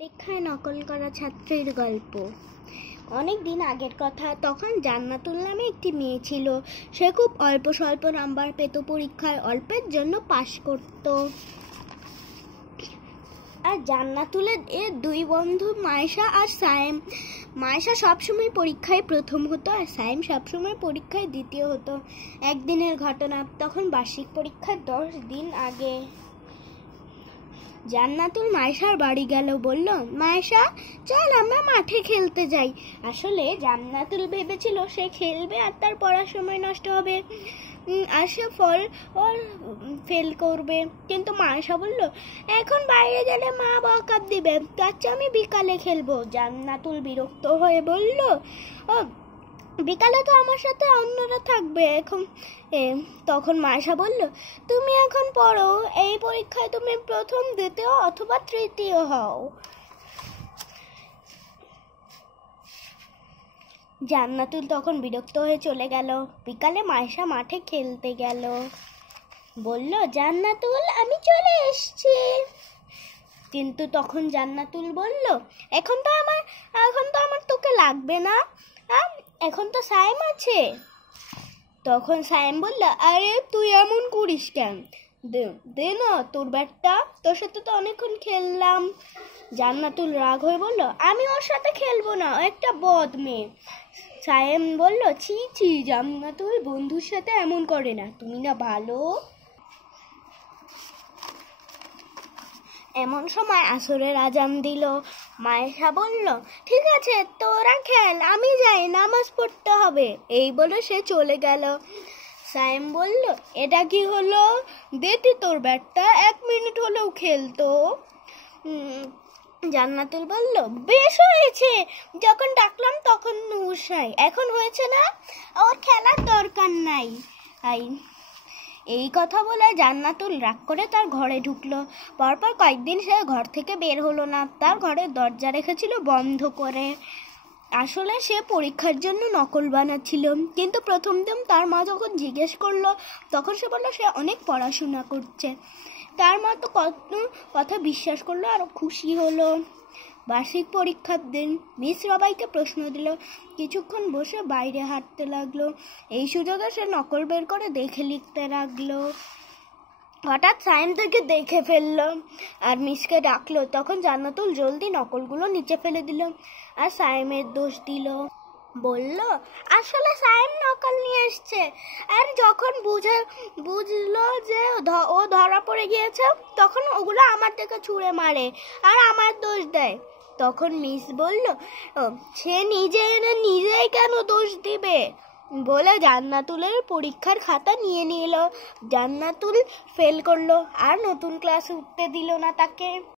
পরীক্ষায় নকল করা ছাত্রীর গল্প। অনেক দিন আগের কথা। তখন জান্নাতুল নামে একটি মেয়ে ছিল। সে খুব অল্প স্বল্প নাম্বার পেত পরীক্ষায়, অল্পের জন্য পাশ করত। আর জান্নাতুলের দুই বন্ধু মায়েশা আর সায়েম। মায়েশা সবসময় পরীক্ষায় প্রথম হতো আর সায়েম সবসময় পরীক্ষায় দ্বিতীয় হতো। একদিনের ঘটনা, তখন বার্ষিক পরীক্ষার 10 দিন আগে। জান্নাতুল মায়েশার বাড়ি গেল, বলল, মায়েশা চল আমরা মাঠে খেলতে যাই। আসলে জান্নাতুল ভেবেছিল সে খেলবে আর তার পড়ার সময় নষ্ট হবে আর সে ফেল করবে, কিন্তু মায়েশা বলল, এখন বাইরে গেলে মা বকা দিবে, তার চেয়ে আমি বিকালে খেলবো। জান্নাতুল বিরক্ত হয়ে বলল, ও বিকালে তো আমার সাথে অন্যরা থাকবে। তখন মায়েশা বলল, তুমি এখন পড়ো, এই পরীক্ষায় তুমি প্রথম, দ্বিতীয় অথবা তৃতীয় হও। জান্নাতুল তখন বিরক্ত হয়ে চলে গেল। বিকালে মায়েশা মাঠে খেলতে গেল। বলল, জান্নাতুল আমি চলে এসেছি। কিন্তু তখন জান্নাতুল বলল, এখন তো আমার তোকে লাগবে না, এখন তো সায়েম আছে। তখন সায়েম বলল, আরে তুই এমন করিস কেন, দে না তোর ব্যাটটা, তোর সাথে তো অনেকক্ষণ খেললাম। জান্নাতুল রাগ হয়ে বলল, আমি ওর সাথে খেলবো না, ও একটা বদ মেয়ে। সায়েম বলল, ছি ছি জান্নাতুল বন্ধুর সাথে এমন করে না, তুমি না ভালো। এমন সময় আসরের আজান দিল। মায়েশা বলল, ঠিক আছে তোরা খেল, আমি যাই, নামাজ পড়তে হবে। এই বলে সে চলে গেল। সায়েম বলল, এটা কি হলো, দে তুই তোর ব্যাটটা, 1 মিনিট হলেও খেলতো। জান্নাতুল বলল, বেশ হয়েছে, যখন ডাকলাম তখন নুসাই, এখন হয়েছে না, ওর খেলার দরকার নাই। এই কথা বলে জান্নাতুল রাগ করে তার ঘরে ঢুকলো। পরপর কয়েকদিন সে ঘর থেকে বের হলো না। তার ঘরের দরজা রেখেছিল বন্ধ করে। আসলে সে পরীক্ষার জন্য নকল বানাচ্ছিল। কিন্তু প্রথম দিন তার মা যখন জিজ্ঞেস করলো, তখন সে বলল সে অনেক পড়াশোনা করছে। তার মা তো কত কথা বিশ্বাস করলো আর খুশি হলো। বার্ষিক পরীক্ষার দিন মিস সবাইকে প্রশ্ন দিল। কিছুক্ষণ বসে বাইরে হাঁটতে লাগলো। এই সুযোগে সে নকল বের করে দেখে লিখতে লাগলো। হঠাৎ সায়েম থেকে দেখে ফেললো আর মিসকে ডাকলো। তখন জান্নাতুল জলদি নকলগুলো নিচে ফেলে দিল আর সায়েমের দোষ দিল। বলল, আসলে সায়েম নকল নিয়ে এসছে, আর যখন বুঝলো যে ও ধরা পড়ে গিয়েছে, তখন ওগুলো আমার দিকে ছুঁড়ে মারে আর আমার দোষ দেয়। তখন মিস বলল, সে নিজেই কেন দোষ দিবে, বলে জান্নাতুলের পরীক্ষার খাতা নিয়ে নিল। জান্নাতুল ফেল করলো আর নতুন ক্লাসে উঠতে দিল না তাকে।